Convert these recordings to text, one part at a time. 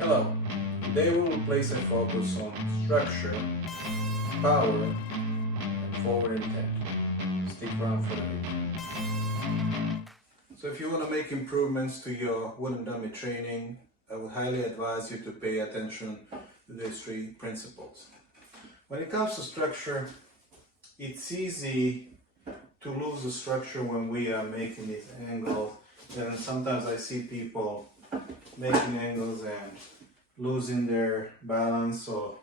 Hello, today we will place a focus on structure, power, and forward intent. Stick around for the video. So if you want to make improvements to your wooden dummy training, I would highly advise you to pay attention to these three principles. When it comes to structure, it's easy to lose the structure when we are making these angles, and sometimes I see people making angles and losing their balance or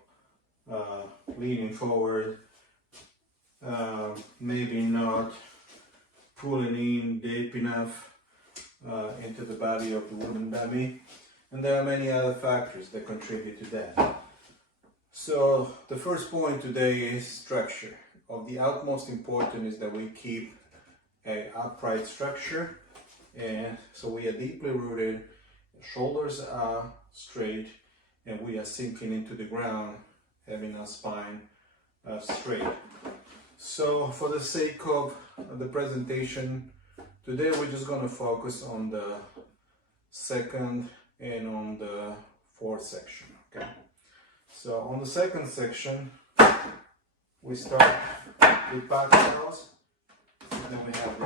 leaning forward, maybe not pulling in deep enough into the body of the wooden dummy, and there are many other factors that contribute to that. So the first point today is structure. Of the utmost importance is that we keep an upright structure, and so we are deeply rooted, shoulders are straight, and we are sinking into the ground, having our spine straight. So for the sake of the presentation today, we're just going to focus on the second and on the fourth section. Okay. So on the second section, we start with back cells, and then we have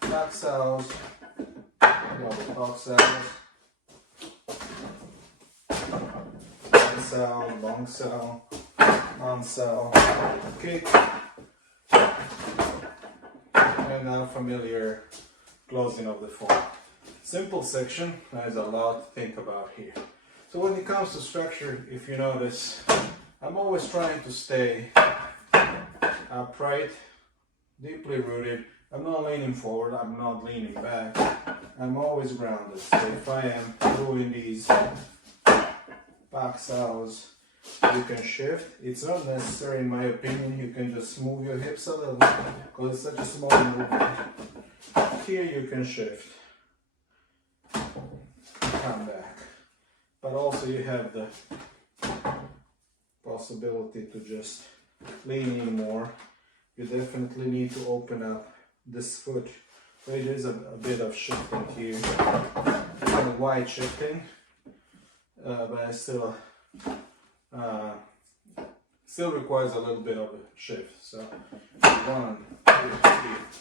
the back cells, the top cells, side cell, long cell, on cell, kick, and now familiar closing of the form. Simple section, there's a lot to think about here. So when it comes to structure, if you notice, I'm always trying to stay upright, deeply rooted. I'm not leaning forward, I'm not leaning back. I'm always grounded. So if I am doing these back cells, you can shift. It's not necessary, in my opinion. You can just move your hips a little because it's such a small movement. Here you can shift, come back. But also you have the possibility to just lean in more. You definitely need to open up this foot. So it is a bit of shifting here, kind of wide shifting, but it still requires a little bit of a shift. So 1, 2,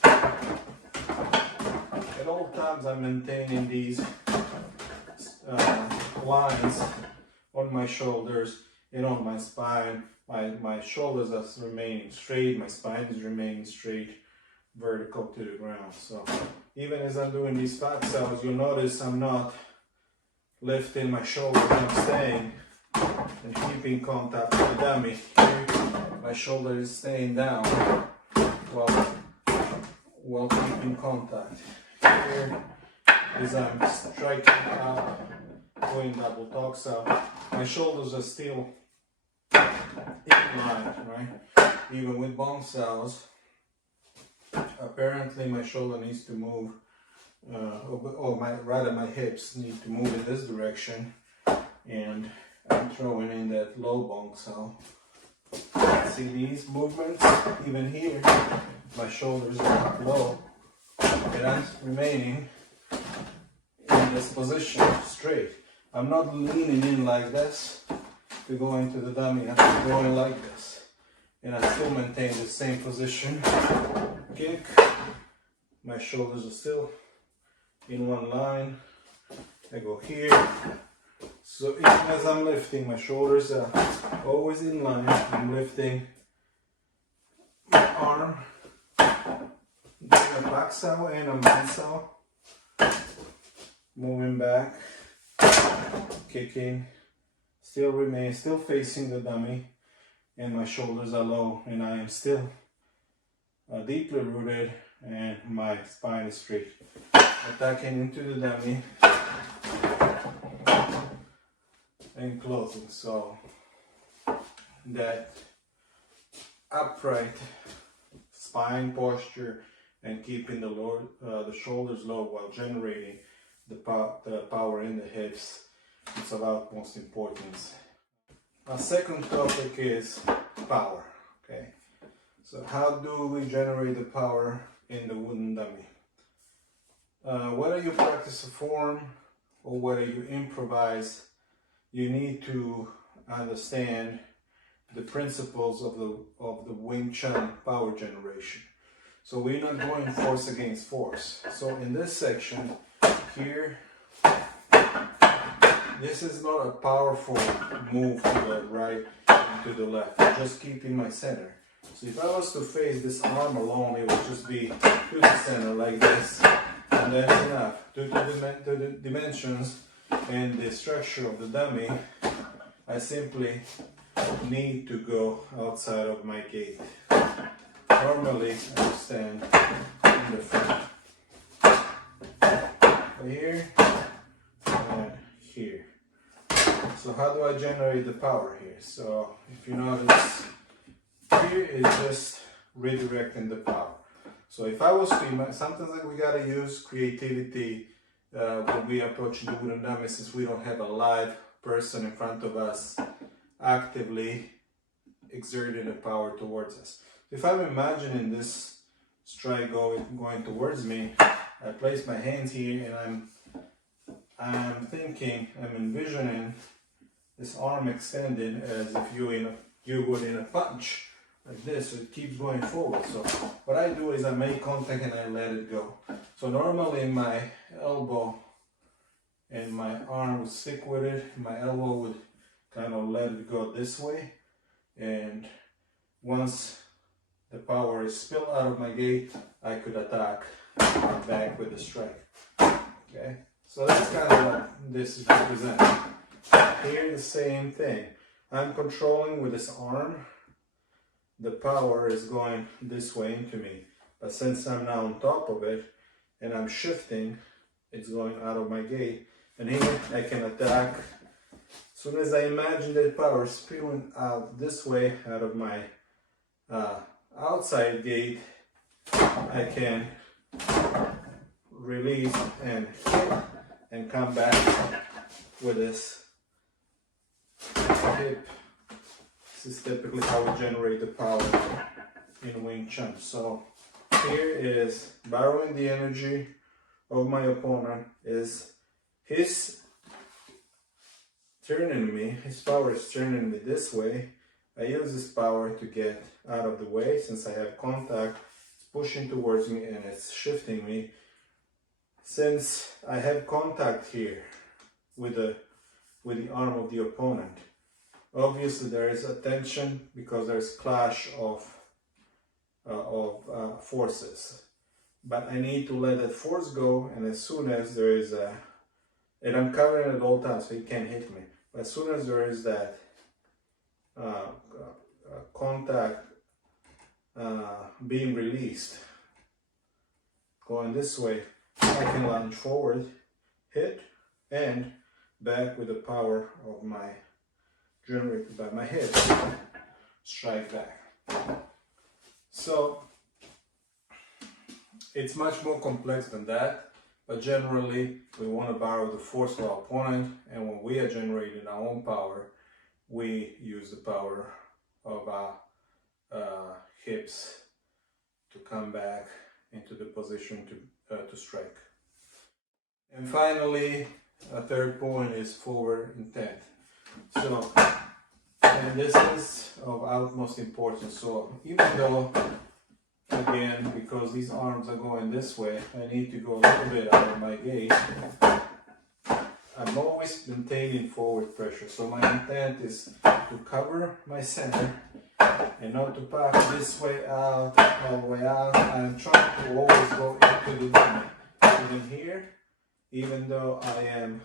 3. At all times I'm maintaining these lines on my shoulders and on my spine. My shoulders are remaining straight, my spine is remaining straight, vertical to the ground. So even as I'm doing these back cells, you'll notice I'm not lifting my shoulders, I'm staying and keeping contact with the dummy. Here, my shoulder is staying down while keeping contact. Here, as I'm striking up, doing double talk cell, my shoulders are still in line, right? Even with bone cells, apparently my shoulder needs to move, or my hips need to move in this direction, and I'm throwing in that low bone cell. See these movements? Even here, my shoulders are low, and I'm remaining in this position straight. I'm not leaning in like this to go into the dummy. I'm going like this, and I still maintain the same position. Kick, my shoulders are still in one line. I go here. So even as I'm lifting, my shoulders are always in line. I'm lifting my arm, doing a back cell and a man cell, moving back, kicking, still facing the dummy, and my shoulders are low, and I am still deeply rooted, and my spine is straight. Attacking into the dummy and closing. So that upright spine posture and keeping the shoulders low while generating the power in the hips, it's of utmost importance. Our second topic is power. Okay, so how do we generate the power in the wooden dummy? Whether you practice a form or whether you improvise, you need to understand the principles of the Wing Chun power generation. So we're not going force against force. So in this section here, this is not a powerful move to the right and to the left. I'm just keeping my center. So if I was to face this arm alone, it would just be to the center like this, and that's enough. Due to the dimensions and the structure of the dummy, I simply need to go outside of my gate. Normally, I stand in the front. Here and here. So how do I generate the power here? So if you notice, here is just redirecting the power. So if I was to, sometimes we gotta use creativity when we approach the wooden dummy, since we don't have a live person in front of us actively exerting the power towards us. If I'm imagining this strike going towards me, I place my hands here and I'm envisioning this arm extended as if you would in a punch like this, so it keeps going forward. So what I do is I make contact and I let it go. So normally my elbow and my arm would stick with it, my elbow would kind of let it go this way, and once the power is spilled out of my gate, I could attack back with the strike. Okay, so that's kind of what this is representing. Here the same thing. I'm controlling with this arm. The power is going this way into me, but since I'm now on top of it and I'm shifting, it's going out of my gate, and here I can attack. As soon as I imagine that power spewing out this way out of my outside gate, I can release and hit and come back with this hip. This is typically how we generate the power in Wing Chun. So here is borrowing the energy of my opponent, is his turning me, his power is turning me this way. I use this power to get out of the way. Since I have contact, it's pushing towards me and it's shifting me. Since I have contact here with the arm of the opponent, obviously there is a tension because there's clash of forces. But I need to let that force go, and as soon as there is and I'm covering it at all times so he can't hit me. But as soon as there is that contact being released, going this way, I can lunge forward, hit, and back with the power of my generated by my hip, strike back. So it's much more complex than that, but generally we want to borrow the force of our opponent, and when we are generating our own power, we use the power of our hips to come back into the position to strike. And finally, a third point is forward intent. So, and this is of utmost importance. So even though, again, because these arms are going this way, I need to go a little bit out of my gate, I'm always maintaining forward pressure. So my intent is to cover my center and not to pack this way out, all the way out. I'm trying to always go into the dummy. Even here, even though I am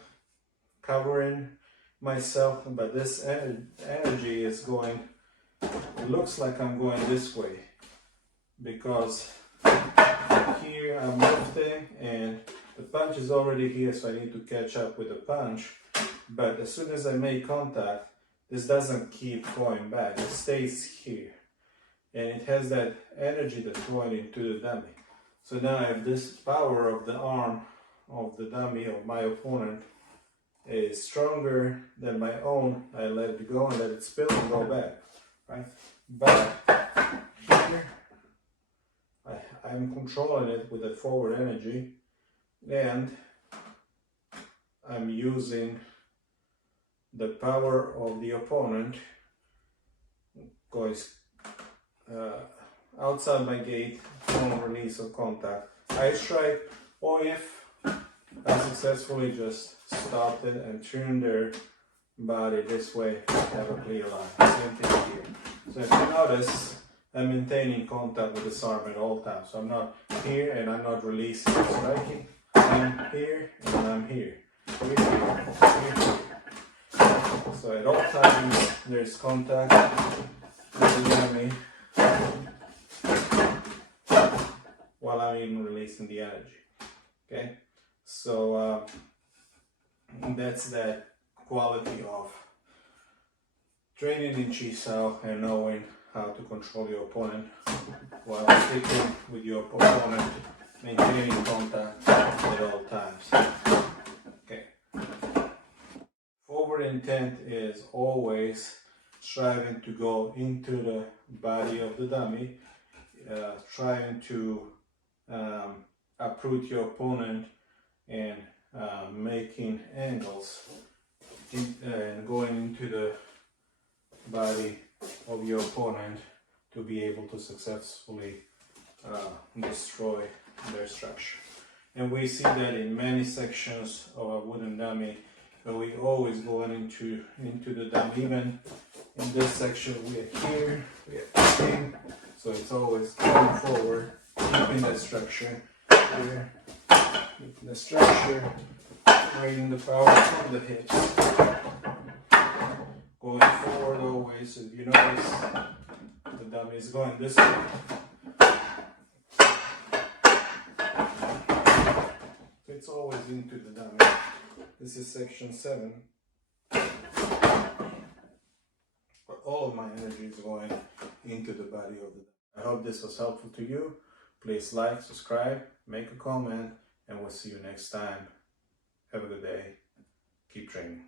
covering myself, but this energy is going, it looks like I'm going this way because here I'm lifting and the punch is already here, so I need to catch up with the punch. But as soon as I make contact, this doesn't keep going back, it stays here, and it has that energy that's going into the dummy. So now if this power of the arm of the dummy of my opponent is stronger than my own, I let it go and let it spill and go back, right? But here, I'm controlling it with the forward energy, and I'm using the power of the opponent goes outside my gate, no release of contact. I strike, or if I successfully just stopped it and turned their body this way, have a clear line. Same thing here. So if you notice, I'm maintaining contact with this arm at all times. So I'm not here and I'm not releasing, striking. I'm here and I'm here. Here, here, here. So at all times there's contact with the enemy while I'm even releasing the energy. Okay, so that's that quality of training in Chi-Sao and knowing how to control your opponent while sticking with your opponent, maintaining contact at all times. Okay. Forward intent is always striving to go into the body of the dummy, trying to uproot your opponent and making angles and going into the body of your opponent to be able to successfully destroy their structure. And we see that in many sections of a wooden dummy, where we always going into the dummy. Even in this section, we are here, we are here, so it's always going forward, keeping that structure here, keeping the structure, creating the power from the hips, going forward always. If you notice, the dummy is going this way. So it's always into the dummy. This is section 7. But all of my energy is going into the body of the dummy. I hope this was helpful to you. Please like, subscribe, make a comment, and we'll see you next time. Have a good day. Keep training.